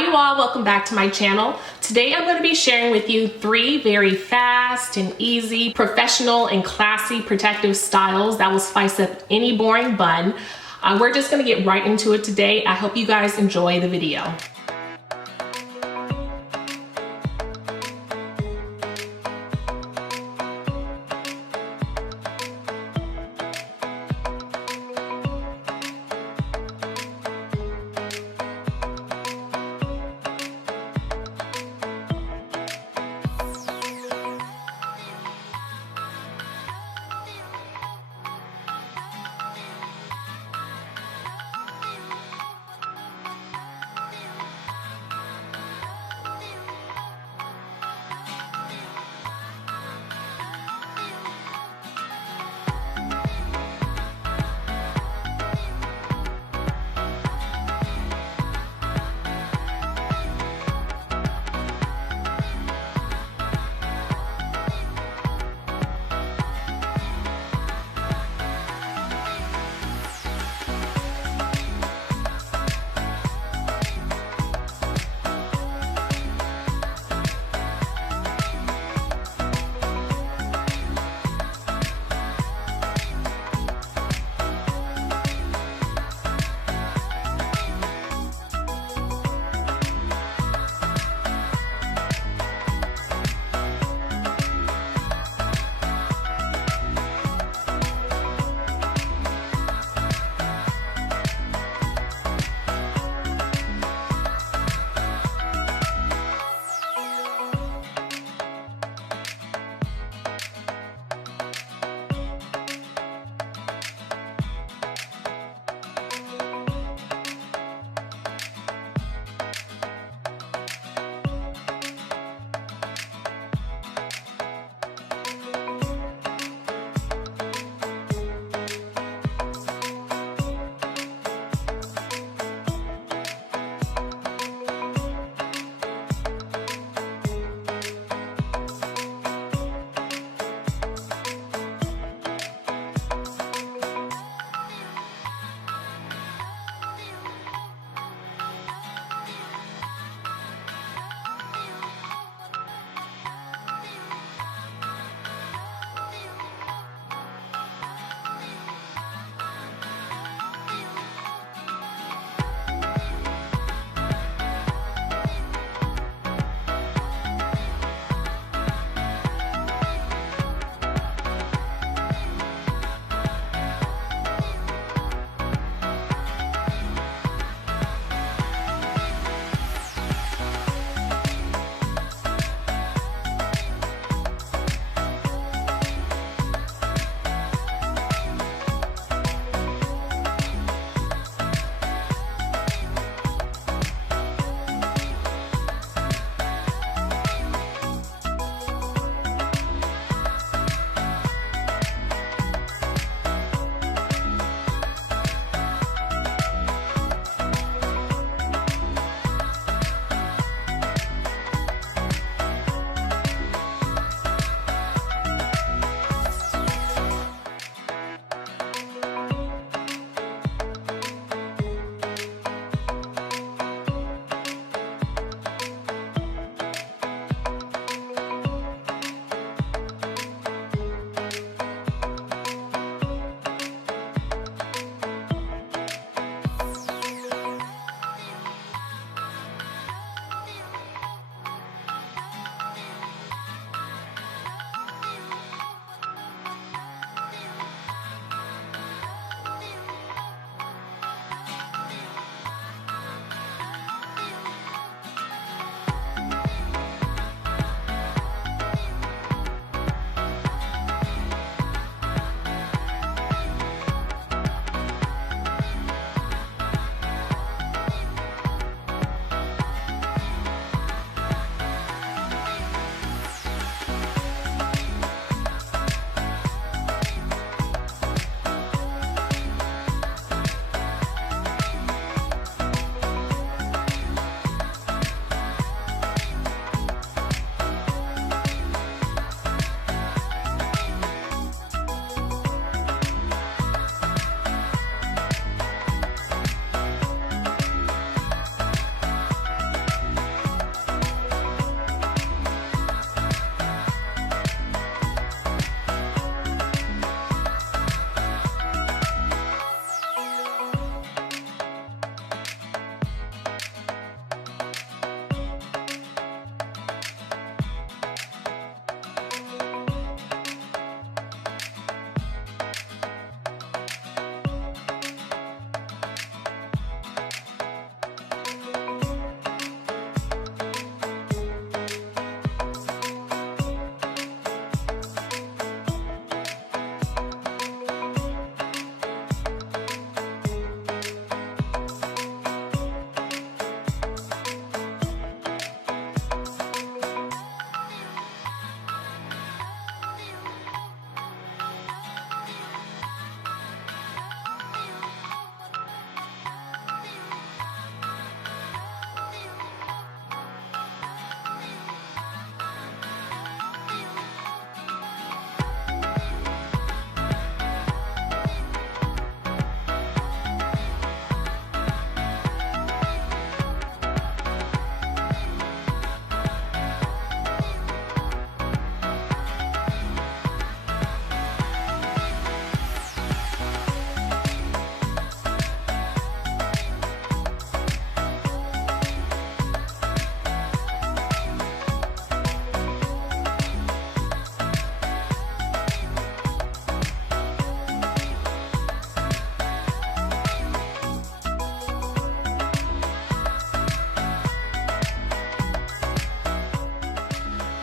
Hi you all, welcome back to my channel. Today I'm going to be sharing with you 3 very fast and easy, professional and classy protective styles that will spice up any boring bun. We're just going to get right into it today. I hope you guys enjoy the video.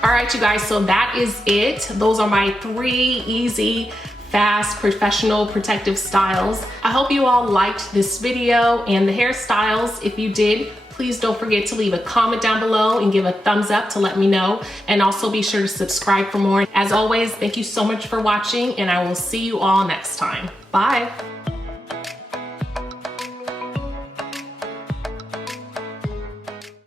All right, you guys, so that is it. Those are my 3 easy, fast, professional, protective styles. I hope you all liked this video and the hairstyles. If you did, please don't forget to leave a comment down below and give a thumbs up to let me know. And also be sure to subscribe for more. As always, thank you so much for watching, and I will see you all next time. Bye.